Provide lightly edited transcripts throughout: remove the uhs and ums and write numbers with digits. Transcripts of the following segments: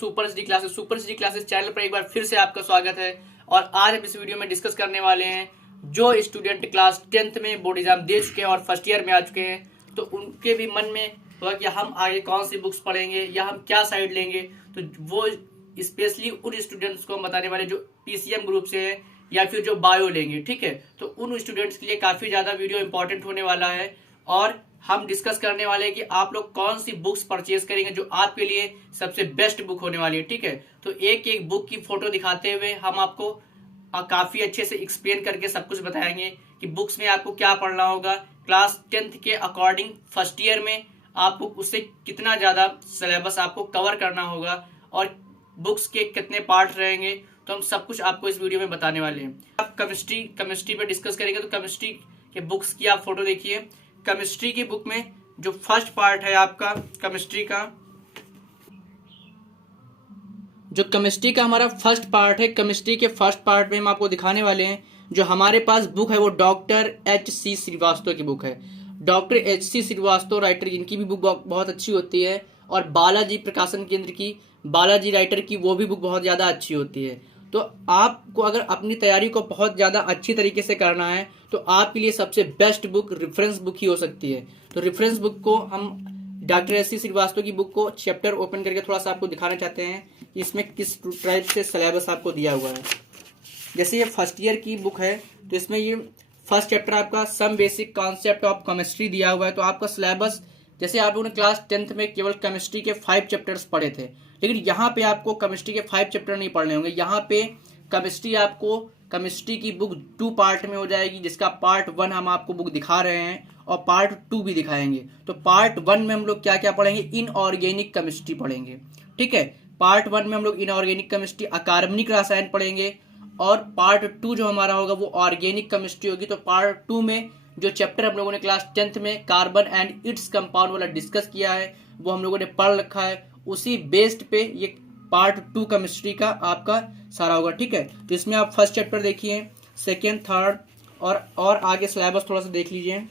Super HD classes. Super HD classes channel पर एक बार फिर से आपका स्वागत है। और आज हम इस वीडियो में डिस्कस करने वाले हैं जो स्टूडेंट क्लास 10th में बोर्ड एग्जाम दे चुके हैं और फर्स्ट ईयर में आ चुके हैं, तो उनके भी मन में होगा कि हम आगे कौन सी बुक्स पढ़ेंगे या हम क्या साइड लेंगे। तो वो स्पेशली उन स्टूडेंट्स को हम बताने वाले जो पीसीएम ग्रुप से है या फिर जो बायो लेंगे, ठीक है। तो उन स्टूडेंट्स के लिए काफी ज्यादा वीडियो इंपॉर्टेंट होने वाला है और हम डिस्कस करने वाले हैं कि आप लोग कौन सी बुक्स परचेज करेंगे जो आपके लिए सबसे बेस्ट बुक होने वाली है, ठीक है। तो एक एक बुक की फोटो दिखाते हुए हम आपको काफी अच्छे से एक्सप्लेन करके सब कुछ बताएंगे कि बुक्स में आपको क्या पढ़ना होगा। क्लास 10th के अकॉर्डिंग फर्स्ट ईयर में आपको उससे कितना ज्यादा सिलेबस आपको कवर करना होगा और बुक्स के कितने पार्ट रहेंगे, तो हम सब कुछ आपको इस वीडियो में बताने वाले हैं। आप केमिस्ट्री पे डिस्कस करेंगे, तो केमिस्ट्री के बुक्स की आप फोटो देखिए। केमिस्ट्री की बुक में जो फर्स्ट पार्ट है आपका केमिस्ट्री का, जो केमिस्ट्री का हमारा फर्स्ट पार्ट है, केमिस्ट्री के फर्स्ट पार्ट में हम आपको दिखाने वाले हैं जो हमारे पास बुक है वो डॉक्टर एच.सी. श्रीवास्तव की बुक है। डॉक्टर एच.सी. श्रीवास्तव राइटर, इनकी भी बुक बहुत अच्छी होती है। और बालाजी प्रकाशन केंद्र की, बालाजी राइटर की वो भी बुक बहुत ज़्यादा अच्छी होती है। तो आपको अगर अपनी तैयारी को बहुत ज़्यादा अच्छी तरीके से करना है तो आपके लिए सबसे बेस्ट बुक रेफरेंस बुक ही हो सकती है। तो रेफरेंस बुक को हम डॉक्टर एच.सी. श्रीवास्तव की बुक को चैप्टर ओपन करके थोड़ा सा आपको दिखाना चाहते हैं कि इसमें किस टाइप से सिलेबस आपको दिया हुआ है। जैसे ये फर्स्ट ईयर की बुक है तो इसमें ये फर्स्ट चैप्टर आपका some basic concept of chemistry दिया हुआ है। तो आपका सिलेबस, जैसे आप लोगों ने क्लास 10th में केवल केमिस्ट्री के 5 चैप्टर्स पढ़े थे, लेकिन यहाँ पे आपको केमिस्ट्री के 5 चैप्टर नहीं पढ़ने होंगे। यहाँ पे केमिस्ट्री आपको केमिस्ट्री की बुक 2 पार्ट में हो जाएगी, जिसका पार्ट 1 हम आपको बुक दिखा रहे हैं और पार्ट 2 भी दिखाएंगे। तो पार्ट 1 में हम लोग क्या क्या पढ़ेंगे, इनऑर्गेनिक केमिस्ट्री पढ़ेंगे, ठीक है। पार्ट 1 में हम लोग इनऑर्गेनिक केमिस्ट्री, अकार्बनिक रसायन पढ़ेंगे। और पार्ट 2 जो हमारा होगा वो ऑर्गेनिक केमिस्ट्री होगी। तो पार्ट 2 में जो चैप्टर हम लोगों ने क्लास 10th में कार्बन एंड इट्स कंपाउंड वाला डिस्कस किया है वो हम लोगों ने पढ़ रखा है, उसी बेस्ड पे ये पार्ट 2 केमिस्ट्री का आपका सारा होगा, ठीक है। तो इसमें आप फर्स्ट चैप्टर देखिए, सेकेंड, थर्ड और आगे सिलेबस थोड़ा सा देख लीजिए।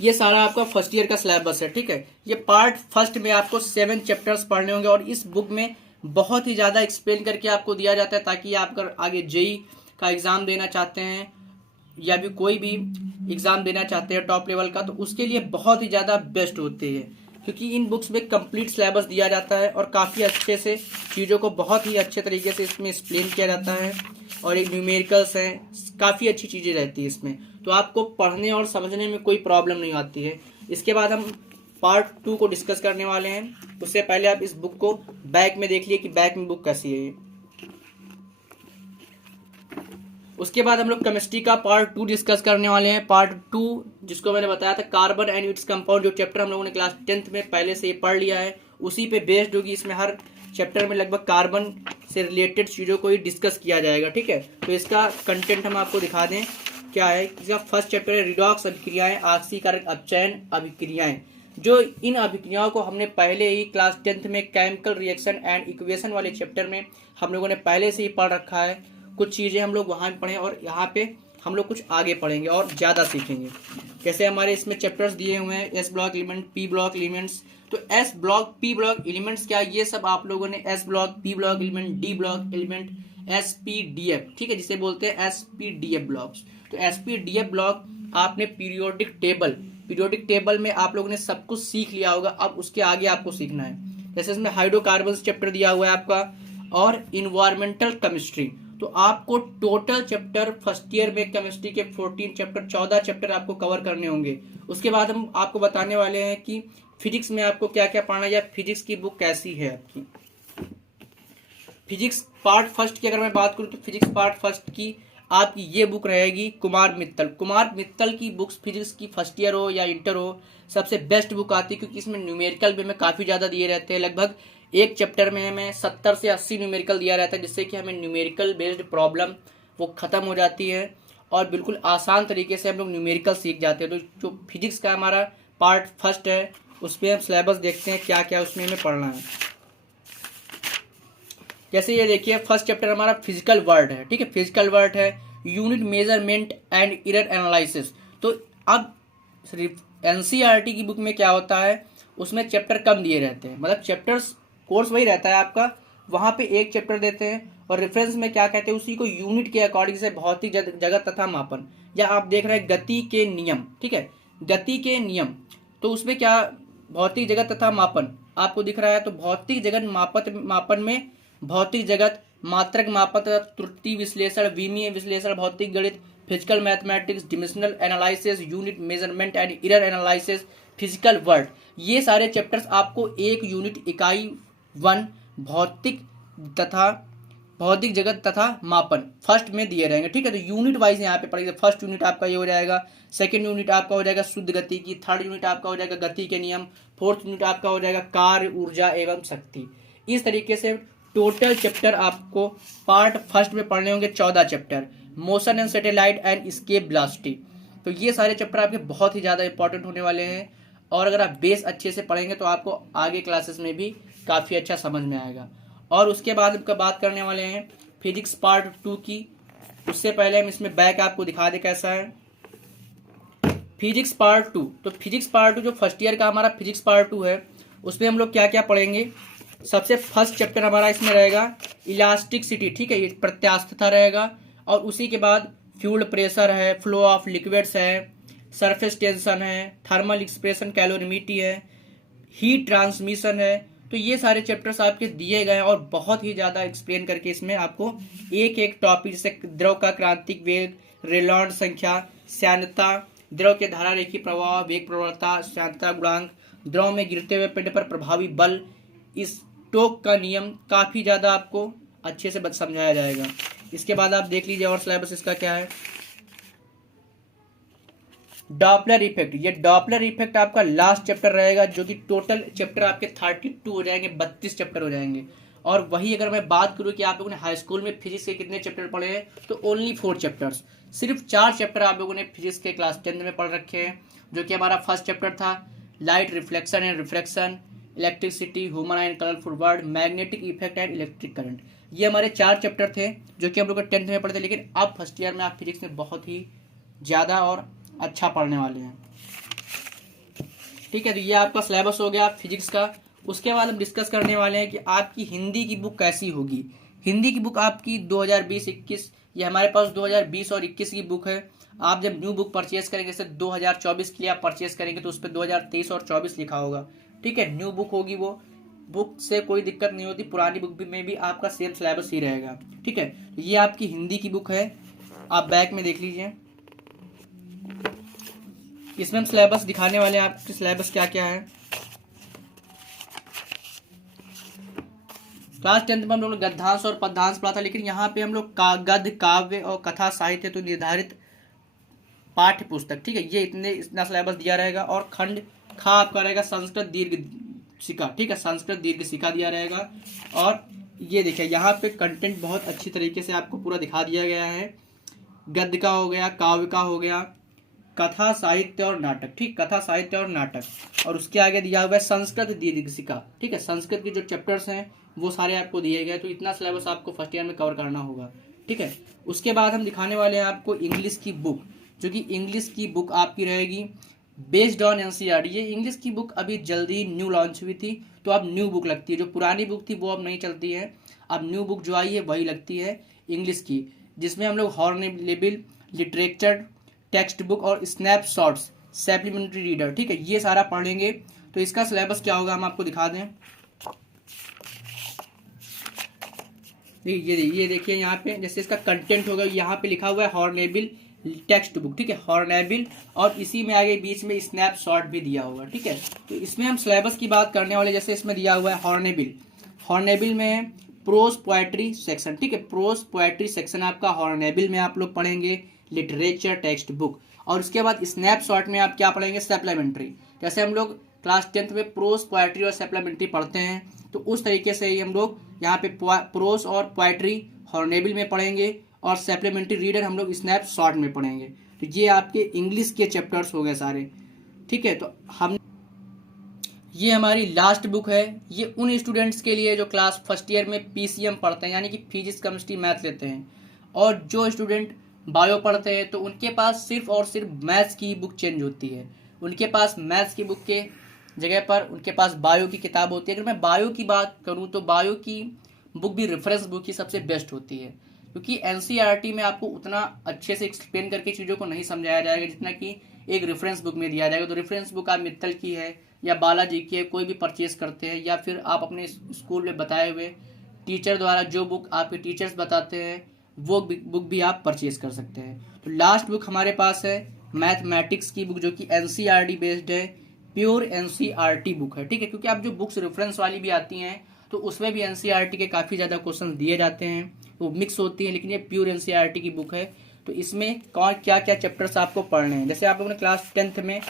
ये सारा आपका फर्स्ट ईयर का सिलेबस है, ठीक है। ये पार्ट फर्स्ट में आपको 7 चैप्टर्स पढ़ने होंगे और इस बुक में बहुत ही ज़्यादा एक्सप्लेन करके आपको दिया जाता है ताकि आप अगर आगे जेई का एग्ज़ाम देना चाहते हैं या भी कोई भी एग्ज़ाम देना चाहते हैं टॉप लेवल का, तो उसके लिए बहुत ही ज़्यादा बेस्ट होती है, क्योंकि इन बुक्स में कंप्लीट सिलेबस दिया जाता है और काफ़ी अच्छे से चीज़ों को बहुत ही अच्छे तरीके से इसमें एक्सप्लेन किया जाता है। और एक न्यूमेरिकल्स हैं, काफ़ी अच्छी चीज़ें रहती है इसमें, तो आपको पढ़ने और समझने में कोई प्रॉब्लम नहीं आती है। इसके बाद हम पार्ट 2 को डिस्कस करने वाले हैं। उससे पहले आप इस बुक को बैक में देख लिए कि बैक में बुक कैसी है ये। उसके बाद हम लोग केमिस्ट्री का पार्ट 2 डिस्कस करने वाले हैं। पार्ट 2 जिसको मैंने बताया था कार्बन एंड इट्स कंपाउंड, जो चैप्टर हम लोगों ने क्लास 10th में पहले से ये पढ़ लिया है उसी पे बेस्ड होगी। इसमें हर चैप्टर में लगभग कार्बन से रिलेटेड चीज़ों को ही डिस्कस किया जाएगा, ठीक है। तो इसका कंटेंट हम आपको दिखा दें क्या है। इसका फर्स्ट चैप्टर है रिडॉक्स अभिक्रियाएं, ऑक्सीकारक अपचयन अभिक्रियाएं। जो इन अभिक्रियाओं को हमने पहले ही क्लास 10th में केमिकल रिएक्शन एंड इक्वेशन वाले चैप्टर में हम लोगों ने पहले से ही पढ़ रखा है। कुछ चीज़ें हम लोग वहाँ पढ़ें और यहाँ पे हम लोग कुछ आगे पढ़ेंगे और ज़्यादा सीखेंगे। जैसे हमारे इसमें चैप्टर्स दिए हुए हैं, S block element, P block elements. तो S block, P block elements क्या, ये सब आप लोगों ने S block, P block element, D block element, SPDF, ठीक है, जिसे बोलते हैं एसपीडीएफ ब्लॉक्स। तो एसपीडीएफ ब्लॉक आपने पीरियोडिक टेबल में आप लोगों ने सब कुछ सीख लिया होगा। अब उसके आगे आपको सीखना है। जैसे इसमें हाइड्रोकार्बन चैप्टर दिया हुआ है आपका और इन्वायरमेंटल केमिस्ट्री। तो आपको टोटल चैप्टर फर्स्ट ईयर में केमिस्ट्री के 14 चैप्टर आपको कवर करने होंगे। उसके बाद हम आपको बताने वाले हैं कि फिजिक्स में आपको क्या क्या पढ़ना है या फिजिक्स की बुक कैसी है आपकी। फिजिक्स पार्ट फर्स्ट की अगर मैं बात करूं तो फिजिक्स पार्ट फर्स्ट की आपकी ये बुक रहेगी कुमार मित्तल की बुक्स। फिजिक्स की फर्स्ट ईयर हो या इंटर हो, सबसे बेस्ट बुक आती है क्योंकि इसमें न्यूमेरिकल भी हमें काफ़ी ज़्यादा दिए रहते हैं। लगभग एक चैप्टर में हमें 70 से 80 न्यूमेरिकल दिया रहता है, जिससे कि हमें न्यूमेरिकल बेस्ड प्रॉब्लम वो ख़त्म हो जाती है और बिल्कुल आसान तरीके से हम लोग न्यूमेरिकल सीख जाते हैं। तो जो फिजिक्स का हमारा पार्ट फर्स्ट है उस पर हम सिलेबस देखते हैं क्या क्या उसमें हमें पढ़ना है। जैसे ये देखिए फर्स्ट चैप्टर हमारा फिजिकल वर्ल्ड है, ठीक है, फिजिकल वर्ल्ड है, unit measurement and error analysis. तो अब सिर्फ एनसीईआरटी की बुक में क्या होता है, उसमें चैप्टर कम दिए रहते हैं, मतलब चैप्टर्स कोर्स वही रहता है आपका, वहाँ पे एक चैप्टर देते हैं और रेफरेंस में क्या कहते हैं उसी को यूनिट के अकॉर्डिंग से भौतिक जगत तथा मापन, या आप देख रहे हैं गति के नियम, ठीक है, गति के नियम, तो उसमें क्या भौतिक जगत तथा मापन आपको दिख रहा है। तो भौतिक जगत मापन में भौतिक जगत, मात्रक मापन तथा त्रुटि विश्लेषण, विमीय विश्लेषण, भौतिक गणित, physical mathematics, dimensional analysis, unit measurement and error analysis, physical world, ये सारे चैप्टर्स आपको एक यूनिट इकाई 1 भौतिक तथा भौतिक जगत तथा मापन फर्स्ट में दिए रहेंगे, ठीक है। तो यूनिट वाइज यहाँ पे पढ़ेंगे। फर्स्ट यूनिट आपका ये हो जाएगा, सेकंड यूनिट आपका हो जाएगा शुद्ध गति की, थर्ड यूनिट आपका हो जाएगा गति के नियम, फोर्थ यूनिट आपका हो जाएगा कार्य, ऊर्जा एवं शक्ति। इस तरीके से टोटल चैप्टर आपको पार्ट फर्स्ट में पढ़ने होंगे 14 chapter, motion and satellite and escape velocity. तो ये सारे चैप्टर आपके बहुत ही ज़्यादा इंपॉर्टेंट होने वाले हैं, और अगर आप बेस अच्छे से पढ़ेंगे तो आपको आगे क्लासेस में भी काफ़ी अच्छा समझ में आएगा। और उसके बाद हम बात करने वाले हैं फिजिक्स पार्ट 2 की। उससे पहले हम इसमें बैक आपको दिखा दे कैसा है फिजिक्स पार्ट 2। तो फिजिक्स पार्ट 2 जो फर्स्ट ईयर का हमारा फिजिक्स पार्ट 2 है, उसमें हम लोग क्या क्या पढ़ेंगे। सबसे फर्स्ट चैप्टर हमारा इसमें रहेगा इलास्टिसिटी, ठीक है, ये प्रत्यास्थता रहेगा। और उसी के बाद फ्लूइड प्रेशर है, फ्लो ऑफ लिक्विड्स है, सरफेस टेंशन है, थर्मल एक्सप्रेशन, कैलोरीमीटर है, हीट ट्रांसमिशन है। तो ये सारे चैप्टर्स आपके दिए गए हैं और बहुत ही ज़्यादा एक्सप्लेन करके इसमें आपको एक एक टॉपिक, जैसे द्रव का क्रांतिक वेग, रेनॉल्ड संख्या, श्यानता, द्रव के धारा रेखी प्रवाह, वेग प्रवणता, श्यानता गुणांक, द्रव में गिरते हुए पिंड पर प्रभावी बल, स्टोक का नियम, काफ़ी ज़्यादा आपको अच्छे से समझाया जाएगा। इसके बाद आप देख लीजिए और सिलेबस इसका क्या है। डॉपलर इफेक्ट, ये डॉपलर इफेक्ट आपका लास्ट चैप्टर रहेगा, जो कि टोटल चैप्टर आपके 32 हो जाएंगे, 32 चैप्टर हो जाएंगे। और वही अगर मैं बात करूँ कि आप लोगों ने हाई स्कूल में फिजिक्स के कितने चैप्टर पढ़े हैं, तो ओनली 4 चैप्टर्स, सिर्फ 4 चैप्टर आप लोगों ने फिजिक्स के क्लास 10 में पढ़ रखे हैं, जो कि हमारा फर्स्ट चैप्टर था light reflection and refraction, electricity, human and colourful world, magnetic effect and electric current. ये हमारे 4 चैप्टर थे जो कि हम लोग 10th में पढ़े थे। लेकिन अब फर्स्ट ईयर में आप फिजिक्स में बहुत ही ज़्यादा और अच्छा पढ़ने वाले हैं, ठीक है। तो ये आपका सिलेबस हो गया फिजिक्स का। उसके बाद हम डिस्कस करने वाले हैं कि आपकी हिंदी की बुक कैसी होगी। हिंदी की बुक आपकी 2020-21, ये हमारे पास 2020 और 21 की बुक है। आप जब न्यू बुक परचेज करेंगे, जैसे 2024 के लिए आप परचेज करेंगे तो उस पर 2023 और 24 लिखा होगा, ठीक है। न्यू बुक होगी, वो बुक से कोई दिक्कत नहीं होती, पुरानी बुक में भी आपका सेम सिलेबस ही रहेगा, ठीक है। ये आपकी हिंदी की बुक है, आप बैक में देख लीजिए। इसमें हम सिलेबस दिखाने वाले हैं, आपके सिलेबस क्या क्या है। क्लास 10 में हम लोग गद्यांश और पद्यांश पढ़ा था, लेकिन यहाँ पे हम लोग गद्य, काव्य और कथा साहित्य तो निर्धारित पाठ्य पुस्तक, ठीक है, ये इतना सिलेबस दिया रहेगा। और खंड खा आपका रहेगा संस्कृत दीर्घ शिखा, ठीक है, संस्कृत दीर्घ शिखा दिया रहेगा। और ये देखिए यहाँ पे कंटेंट बहुत अच्छी तरीके से आपको पूरा दिखा दिया गया है। गद्य का हो गया, काव्य का हो गया, कथा साहित्य और नाटक, ठीक, कथा साहित्य और नाटक। और उसके आगे दिया हुआ है संस्कृत दीर्घ शिखा, ठीक है, संस्कृत के जो चैप्टर्स हैं वो सारे आपको दिए गए। तो इतना सिलेबस आपको फर्स्ट ईयर में कवर करना होगा, ठीक है। उसके बाद हम दिखाने वाले हैं आपको इंग्लिश की बुक, जो कि इंग्लिश की बुक आपकी रहेगी बेस्ड ऑन एनसीईआरटी। ये इंग्लिश की बुक अभी जल्दी न्यू लॉन्च हुई थी, तो अब न्यू बुक लगती है। जो पुरानी बुक थी वो अब नहीं चलती है, अब न्यू बुक जो आई है वही लगती है इंग्लिश की, जिसमें हम लोग हॉर्नेबिल लिटरेचर टेक्स्ट बुक और स्नैपशॉट्स सप्लीमेंट्री रीडर, ठीक है, ये सारा पढ़ेंगे। तो इसका सिलेबस क्या होगा हम आपको दिखा दें। ये देखिए यहाँ पे जैसे इसका कंटेंट होगा, यहाँ पे लिखा हुआ है हॉर्नेबिल टेक्स्ट बुक, ठीक है, हॉर्नेबिल, और इसी में आगे बीच में स्नैपशॉट भी दिया होगा, ठीक है। तो इसमें हम सिलेबस की बात करने वाले, जैसे इसमें दिया हुआ है हॉर्नेबिल में प्रोज पोएट्री सेक्शन, ठीक है, प्रोज पोएट्री सेक्शन आपका हॉर्नेबिल में आप लोग पढ़ेंगे लिटरेचर टेक्स्ट बुक। और उसके बाद स्नैपशॉट में आप क्या पढ़ेंगे, सप्लीमेंट्री। जैसे हम लोग क्लास 10th में प्रोज पोएट्री और सप्लीमेंट्री पढ़ते हैं, तो उस तरीके से ही हम लोग यहाँ पे प्रोज और पोएट्री हॉर्नेबिल में पढ़ेंगे और सप्लीमेंट्री रीडर हम लोग स्नैपशॉट में पढ़ेंगे। तो ये आपके इंग्लिश के चैप्टर्स हो गए सारे, ठीक है। तो हम ये हमारी लास्ट बुक है, ये उन स्टूडेंट्स के लिए जो क्लास फर्स्ट ईयर में पीसीएम पढ़ते हैं, यानी कि फिजिक्स केमिस्ट्री मैथ लेते हैं। और जो स्टूडेंट बायो पढ़ते हैं तो उनके पास सिर्फ और सिर्फ मैथ्स की बुक चेंज होती है, उनके पास मैथ्स की बुक के जगह पर उनके पास बायो की किताब होती है। अगर मैं बायो की बात करूँ तो बायो की बुक भी रेफरेंस बुक ही सबसे बेस्ट होती है, क्योंकि एनसीईआरटी में आपको उतना अच्छे से एक्सप्लेन करके चीज़ों को नहीं समझाया जाएगा जितना कि एक रेफरेंस बुक में दिया जाएगा। तो रेफरेंस बुक आप मित्तल की है या बालाजी की है, कोई भी परचेज करते हैं, या फिर आप अपने स्कूल में बताए हुए टीचर द्वारा जो बुक आपके टीचर्स बताते हैं वो बुक भी आप परचेज कर सकते हैं। तो लास्ट बुक हमारे पास है मैथमेटिक्स की बुक, जो कि एनसीईआरटी बेस्ड है, प्योर एनसीईआरटी बुक है। ठीक है, क्योंकि आप जो बुक्स रेफरेंस वाली भी आती हैं तो उसमें भी एनसीईआरटी के काफ़ी ज़्यादा क्वेश्चन दिए जाते हैं, वो मिक्स होती हैं, लेकिन ये प्योर एनसीईआरटी की बुक है। तो इसमें कौन क्या क्या चैप्टर्स आपको पढ़ने हैं, जैसे आप लोगों ने क्लास 10th में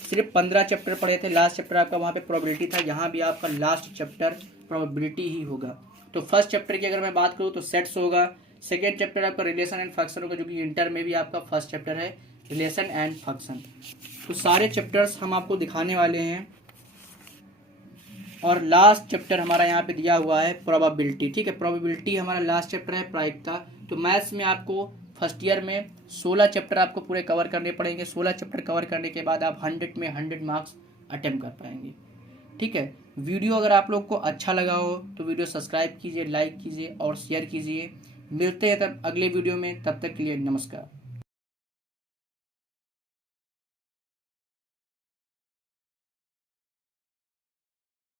सिर्फ 15 चैप्टर पढ़े थे, लास्ट चैप्टर आपका वहाँ पे प्रोबेबिलिटी था, यहाँ भी आपका लास्ट चैप्टर प्रोबेबिलिटी ही होगा। तो फर्स्ट चैप्टर की अगर मैं बात करूँ तो सेट्स होगा, सेकेंड चैप्टर आपका रिलेशन एंड फंक्शन होगा, जो कि इंटर में भी आपका फर्स्ट चैप्टर है रिलेशन एंड फंक्शन। तो सारे चैप्टर्स हम आपको दिखाने वाले हैं, और लास्ट चैप्टर हमारा यहाँ पे दिया हुआ है प्रोबेबिलिटी। ठीक है, प्रोबेबिलिटी हमारा लास्ट चैप्टर है प्रायिकता। तो मैथ्स में आपको फर्स्ट ईयर में 16 चैप्टर आपको पूरे कवर करने पड़ेंगे। 16 चैप्टर कवर करने के बाद आप 100 में 100 मार्क्स अटेम्प्ट कर पाएंगे। ठीक है, वीडियो अगर आप लोग को अच्छा लगा हो तो वीडियो सब्सक्राइब कीजिए, लाइक कीजिए और शेयर कीजिए। मिलते हैं तब अगले वीडियो में, तब तक के लिए नमस्कार।